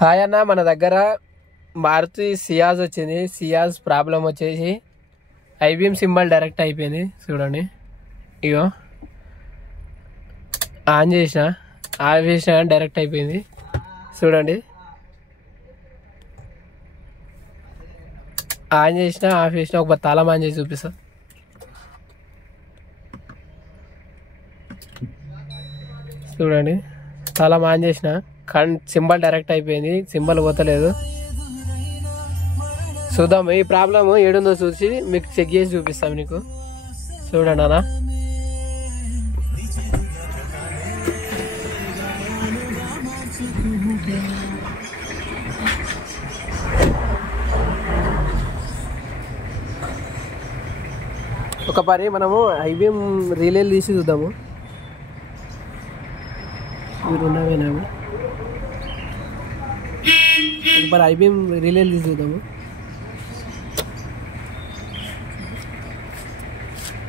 Hi అన్న, మన దగ్గర మారుతి సియాజ్ వచ్చింది. సియాజ్ ప్రాబ్లం వచ్చేసి ఐబీఎం సింబల్ డైరెక్ట్ అయిపోయింది. చూడండి, ఇగో ఆన్ చేసిన ఆఫ్ చేసిన డైరెక్ట్ అయిపోయింది. చూడండి, ఆన్ చేసిన ఆఫ్ చేసిన ఒక తాళం ఆన్ చేసి చూపిస్తా. చూడండి, తాళం ఆన్ చేసిన కానీ సింబల్ డైరెక్ట్ అయిపోయింది. సింబల్ పోతలేదు. చూద్దాం ఈ ప్రాబ్లమ్ ఏడుందో చూసి మీకు చెక్ చేసి చూపిస్తాం నీకు. చూడండి అన్న, ఒక పని మనము ఐబీఎం రిలేలు తీసి చూద్దాము. మీరు ఉన్నవేనాము మరి ఐబీఎం రిలేలు తీసి చూద్దాము.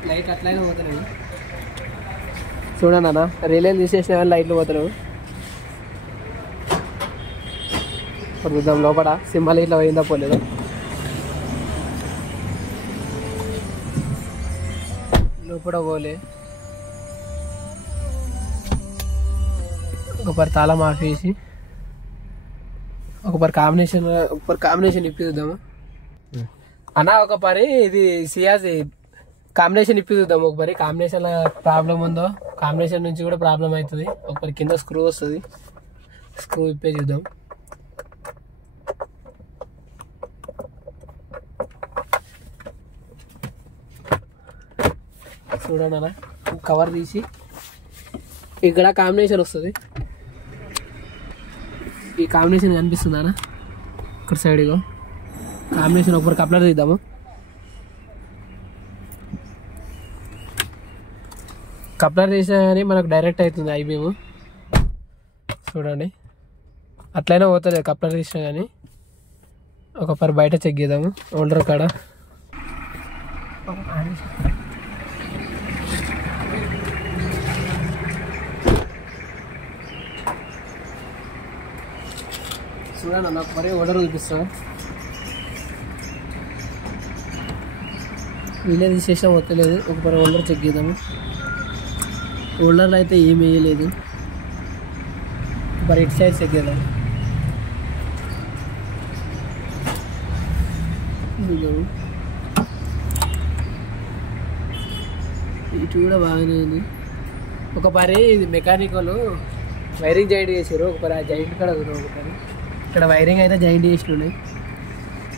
లైట్ అట్లయినా పోతున్నాయి. చూడండి అన్న, రిలేలు తీసేసిన లైట్లు పోతున్నావు. ఇప్పుడు చూద్దాం లోపల సింబల్ ఇట్లా పోయిందా పోలేదు. లోపల పోలే. ఒకసారి తాళం ఆఫ్ చేసి ఒకసారి కాంబినేషన్ ఇప్పి చూద్దాము అన్న. ఒక పరి ఇది సియాజ్ కాంబినేషన్ ఇప్పి చూద్దాము. ఒకసారి కాంబినేషన్ ప్రాబ్లం ఉందో, కాంబినేషన్ నుంచి కూడా ప్రాబ్లం అవుతుంది. ఒకసారి కింద స్క్రూ వస్తుంది, స్క్రూ ఇప్పే చూద్దాం. చూడండి అన్న, కవర్ తీసి ఇక్కడ కాంబినేషన్ వస్తుంది. ఈ కాంబినేషన్ కనిపిస్తుందా అన్న? ఇక్కడ సైడ్ ఇగో కాంబినేషన్. ఒకసారి కప్లర్ తీద్దాము. కప్లర్ తీసినా కానీ మనకు డైరెక్ట్ అవుతుంది ఐబీఎం. చూడండి, అట్లయినా పోతలేదు కప్లర్ తీసినా కానీ. ఒకసారి బయట చెక్ చేద్దాము హోల్డర్ కాడ. చూడండి నాకు మరి హోల్డర్ చూపిస్తాను. వీలే తీసేసినా పోతలేదు. ఒకసారి హోల్డర్ చెక్ చేద్దాము. హోల్డర్లో అయితే ఏం వేయలేదు. మరి ఇటు సైడ్ చెక్ చేద్దాం. ఇటు కూడా బాగానే ఉంది. ఒక పరి ఇది మెకానికల్ వైరింగ్ జాయింట్ చేసారు. ఒకసారి ఆ జాయింట్ కూడా ఒకసారి ఇక్కడ వైరింగ్ అయితే జాయింట్ చేసినాయి.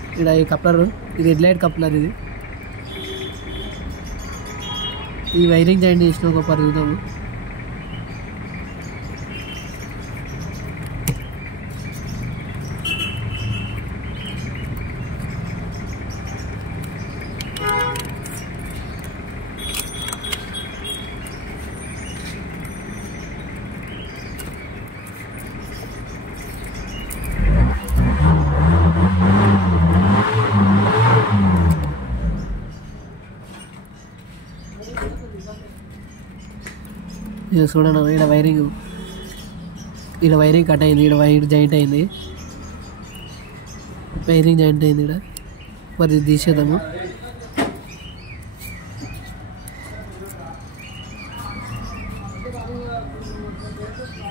ఇక్కడ ఈ కప్లర్, ఇది హెడ్ లైట్ కప్లర్. ఇది ఈ వైరింగ్ జాయింట్ చేసిన ఒక పరి చూద్దాము. ఇది చూడండి, ఇక్కడ వైరింగ్ కట్ అయింది. ఇక్కడ వైర్ జాయింట్ అయింది, వైరింగ్ జాయింట్ అయింది ఇక్కడ. మరి తీసేద్దాము.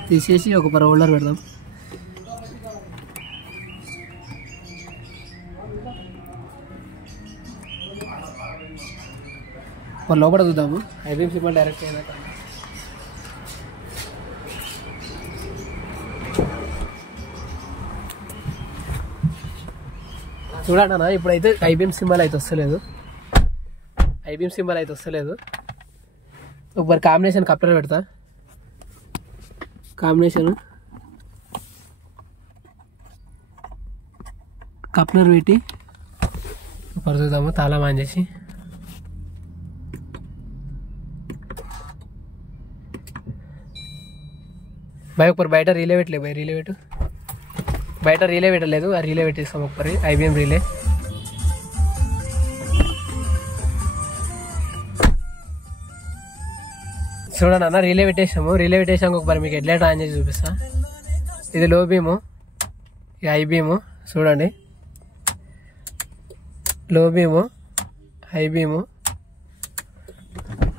తీసేసి ఒక హోల్డర్ పెడదాం. మరి లోపల చూద్దాము ఐబీఎం సింబల్ డైరెక్ట్ అయినా. చూడండి అన్న, ఇప్పుడైతే ఐబీఎం సింబల్ అయితే వస్తలేదు. ఒకసారి కాంబినేషన్ కప్లర్ పెడతా. కాంబినేషన్ కప్లర్ పెట్టి ఒకసారి చూద్దాము. తాళం ఆన్ చేసి ఒకసారి బయట రీలే పెట్టలేదు. బయట రీలే పెట్టలేదు. ఆ రీలే పెట్టేస్తాం ఒకసారి ఐబీఎం రీలే. చూడండి అన్న, రిలే పెట్టేసాము. రిలే పెట్టేసాక ఒకసారి మీకు హెడ్లైట్ ఆన్ చేసి చూపిస్తా. ఇది లో బీము, ఈ హై బీము చూడండి, లో బీము, హై బీము.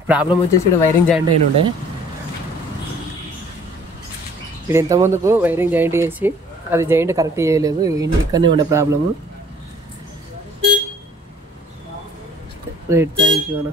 ప్రాబ్లం వచ్చేసి ఇక్కడ వైరింగ్ జాయింట్ అయిన ఉండే, ఇక్కడ ఇంతమందుకు వైరింగ్ జాయింట్ చేసి అది జాయింట్ కరెక్ట్ చేయలేదు, ఇక్కడనే ఉండే ప్రాబ్లము. రైట్, థ్యాంక్ యూ అన్న.